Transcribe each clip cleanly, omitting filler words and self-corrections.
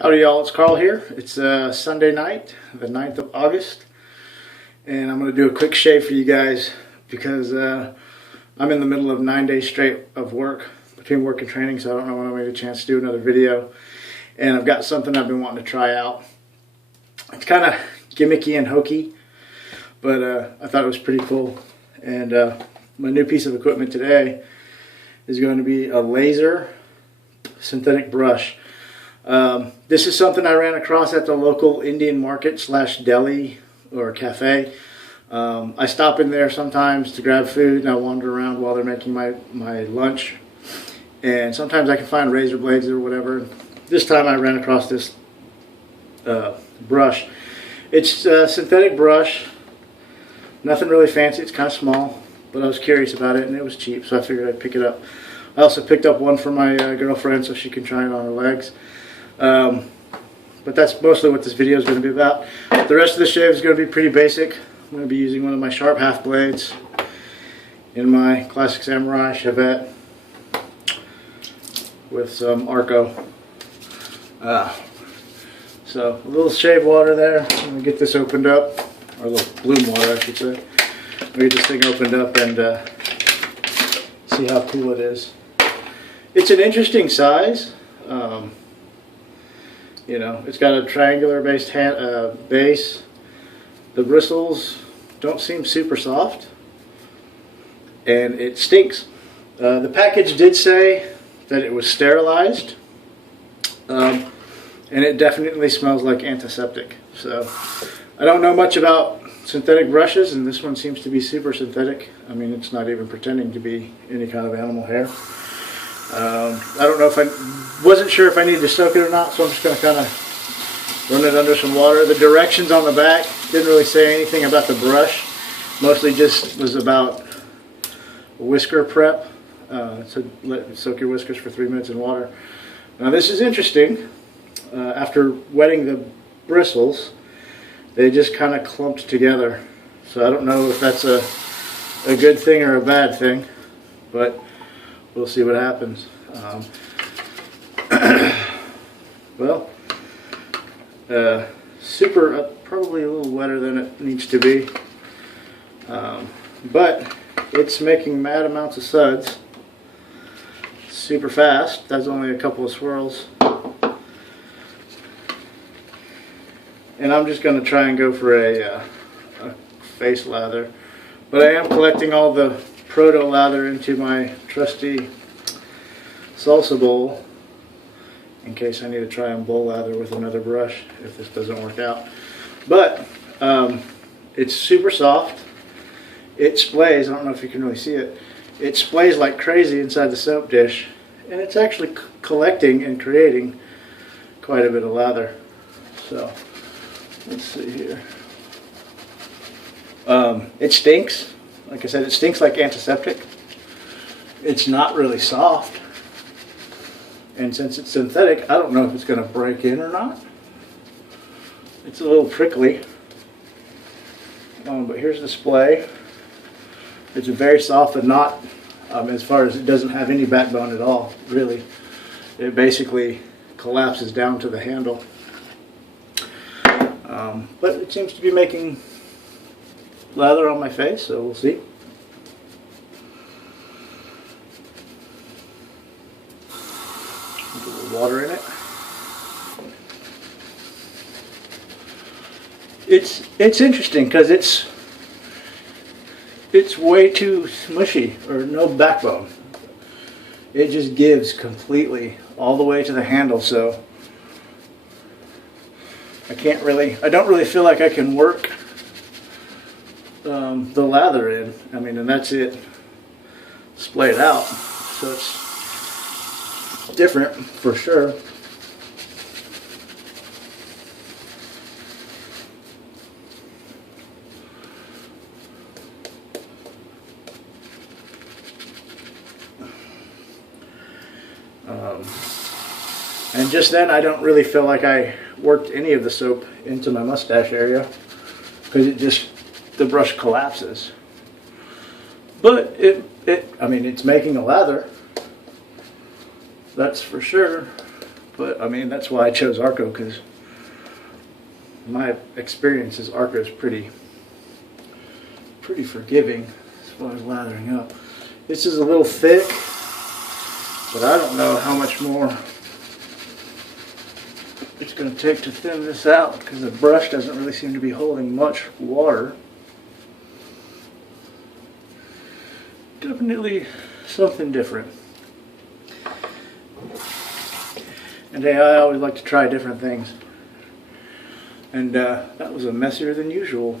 Howdy y'all, it's Carl here. It's Sunday night, the 9th of August, and I'm going to do a quick shave for you guys because I'm in the middle of 9 days straight of work, between work and training, so I don't know when I'll get a chance to do another video. And I've got something I've been wanting to try out. It's kind of gimmicky and hokey, but I thought it was pretty cool. And my new piece of equipment today is going to be a laser synthetic brush. This is something I ran across at the local Indian market / deli or cafe. I stop in there sometimes to grab food and I wander around while they're making my lunch. And sometimes I can find razor blades or whatever. This time I ran across this brush. It's a synthetic brush. Nothing really fancy, it's kind of small. But I was curious about it and it was cheap, so I figured I'd pick it up. I also picked up one for my girlfriend so she can try it on her legs. But that's mostly what this video is going to be about. The rest of the shave is going to be pretty basic. I'm going to be using one of my sharp half blades in my classic samurai Shavette with some Arko. So a little shave water there. I'm going to get this opened up, or a little bloom water I should say. Get this thing opened up and see how cool it is. It's an interesting size. You know, it's got a triangular based base. The bristles don't seem super soft, and it stinks. The package did say that it was sterilized, and it definitely smells like antiseptic. So I don't know much about synthetic brushes, and this one seems to be super synthetic. I mean, it's not even pretending to be any kind of animal hair. I don't know if I wasn't sure if I needed to soak it or not, so I'm just going to kind of run it under some water. The directions on the back didn't really say anything about the brush. Mostly just was about whisker prep. So soak your whiskers for 3 minutes in water. Now this is interesting. After wetting the bristles, they just kind of clumped together. So I don't know if that's a good thing or a bad thing, but we'll see what happens. Well, probably a little wetter than it needs to be, but it's making mad amounts of suds super fast. That's only a couple of swirls, and I'm just going to try and go for a face lather, but I am collecting all the proto lather into my trusty salsa bowl in case I need to try and bowl lather with another brush if this doesn't work out. But it's super soft. It splays. I don't know if you can really see it. It splays like crazy inside the soap dish, and it's actually collecting and creating quite a bit of lather. So let's see here. It stinks. Like I said, it stinks like antiseptic. It's not really soft. And since it's synthetic, I don't know if it's going to break in or not. It's a little prickly. But here's the splay. It's very soft and not, as far as it doesn't have any backbone at all, really. It basically collapses down to the handle. But it seems to be making lather on my face, so we'll see. Put a little water in it. It's interesting because it's way too smushy, or no backbone. It just gives completely all the way to the handle, so I don't really feel like I can work the lather in. I mean, and that's it splayed out, so it's different for sure. And just then I don't really feel like I worked any of the soap into my mustache area because the brush collapses. But I mean, it's making a lather. That's for sure. But I mean, that's why I chose Arko, because my experience is Arko is pretty forgiving as far as lathering up. This is a little thick, but I don't know how much more it's going to take to thin this out, because the brush doesn't really seem to be holding much water. Definitely something different. And hey, I always like to try different things. And that was a messier than usual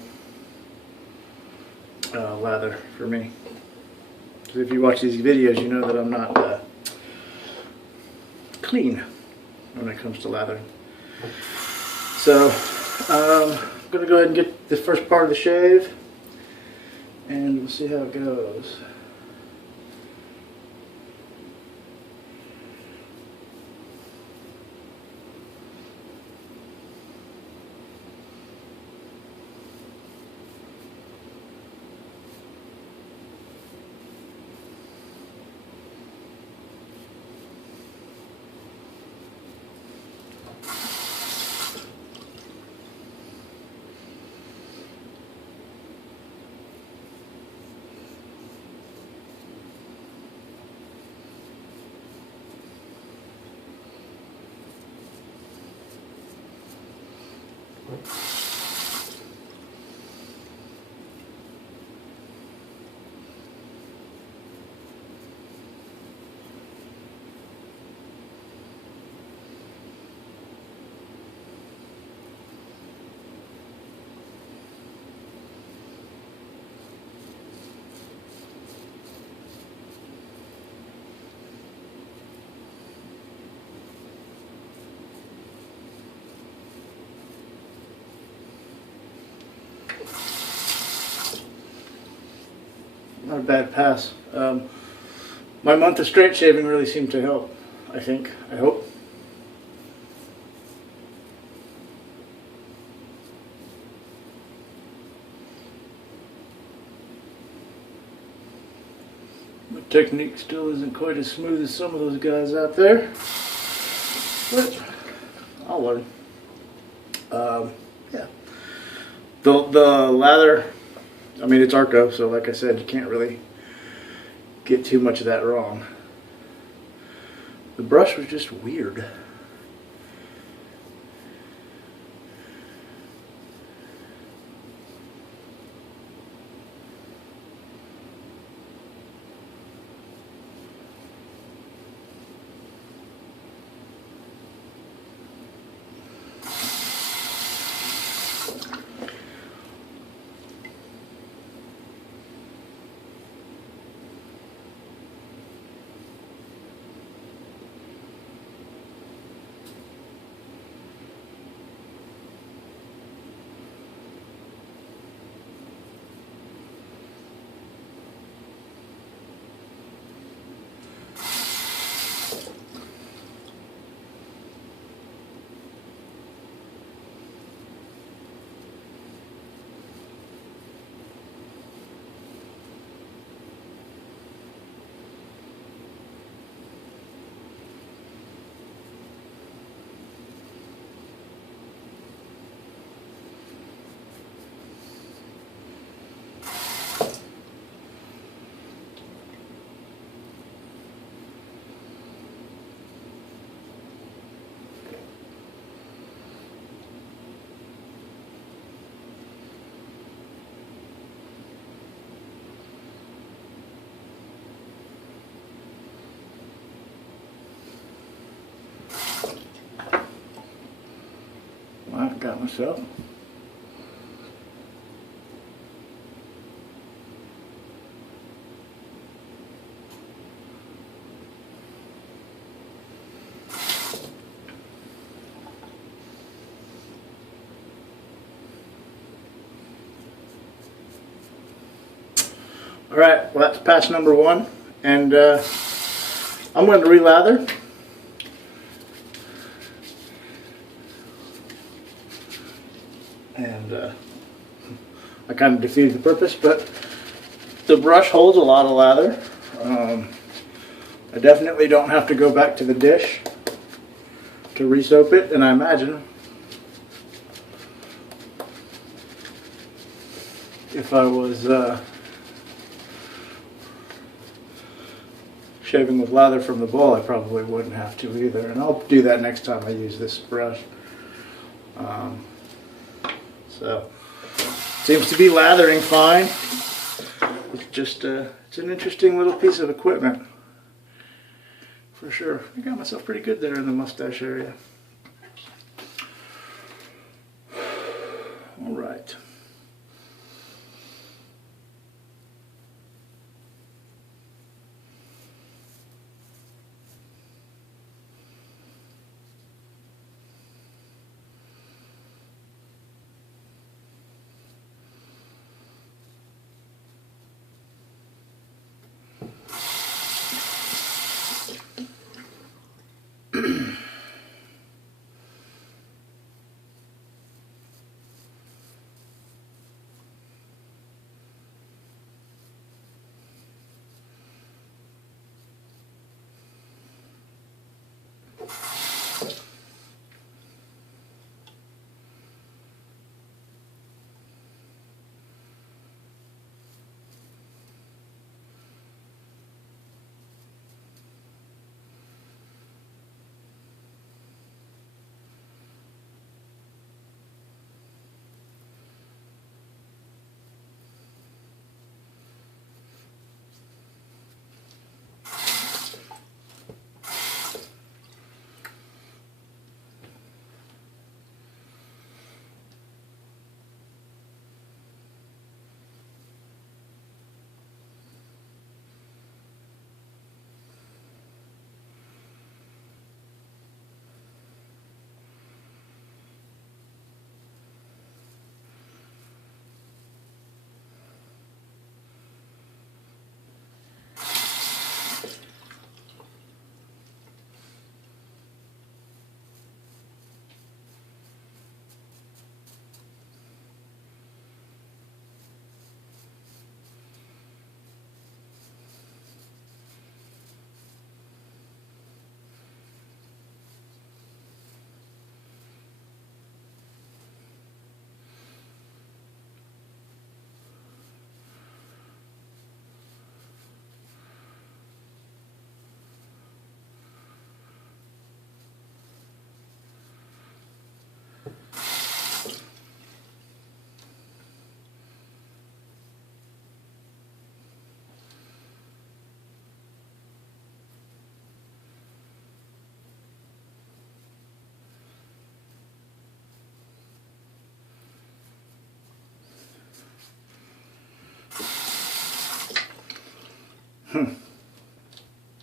lather for me. So if you watch these videos, you know that I'm not clean when it comes to lathering. So I'm going to go ahead and get the first part of the shave, and we'll see how it goes. Not a bad pass. My month of straight shaving really seemed to help, I think. I hope. My technique still isn't quite as smooth as some of those guys out there, but I'll learn. Yeah. The lather, I mean, it's Arko, so like I said, you can't really get too much of that wrong. The brush was just weird. I got myself. All right, well, that's patch number one, and I'm going to re-lather. And I kind of defeated the purpose, but the brush holds a lot of lather. I definitely don't have to go back to the dish to re-soap it, and I imagine if I was shaving with lather from the bowl, I probably wouldn't have to either, and I'll do that next time I use this brush. So seems to be lathering fine. It's just it's an interesting little piece of equipment for sure. I got myself pretty good there in the mustache area. All right.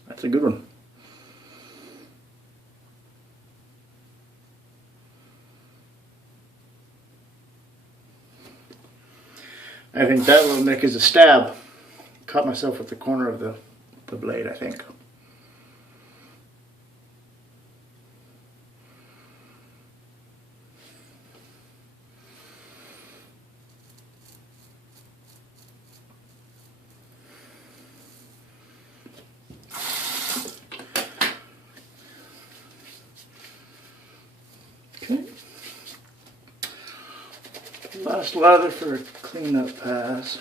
That's a good one. I think that little nick is a stab. Caught myself with the corner of the blade, I think. Okay. Last lather for a cleanup pass.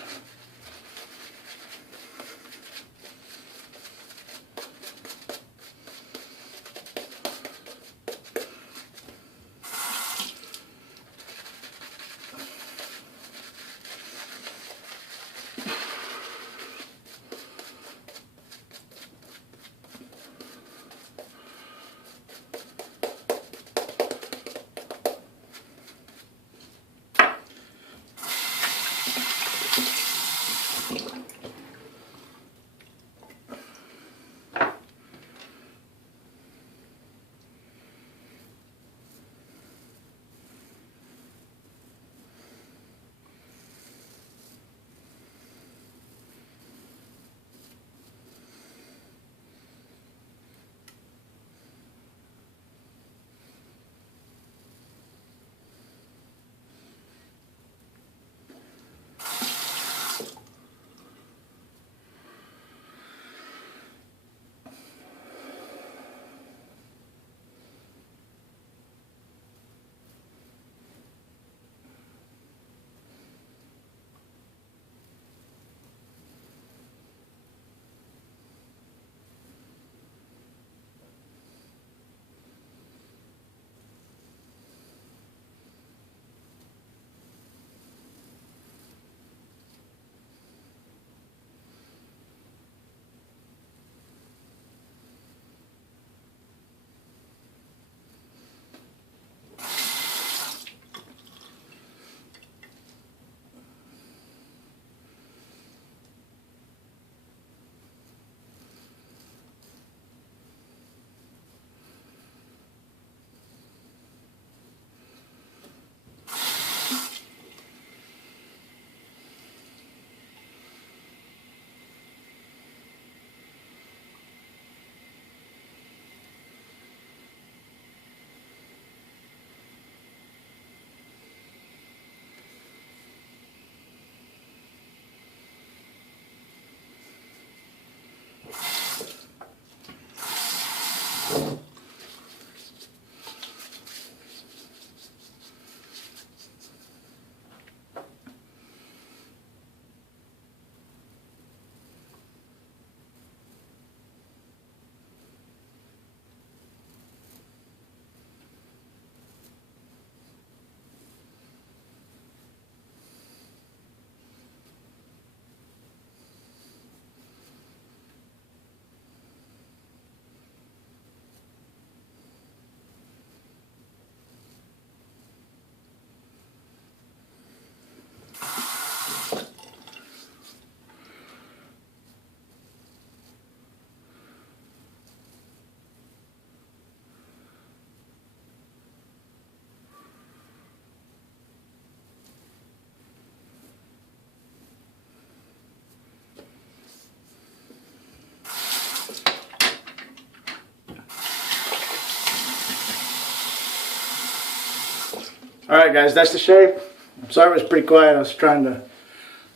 Alright guys, that's the shave. I'm sorry it was pretty quiet. I was trying to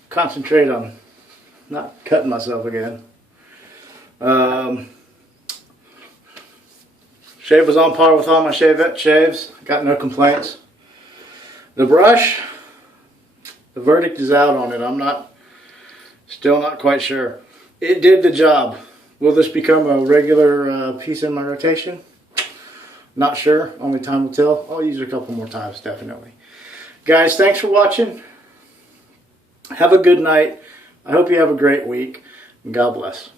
concentrate on not cutting myself again. Shave was on par with all my Shavette shaves. Got no complaints. The brush, the verdict is out on it. I'm still not quite sure. It did the job. Will this become a regular piece in my rotation? Not sure. Only time will tell. I'll use it a couple more times, definitely. Guys, thanks for watching. Have a good night. I hope you have a great week. And God bless.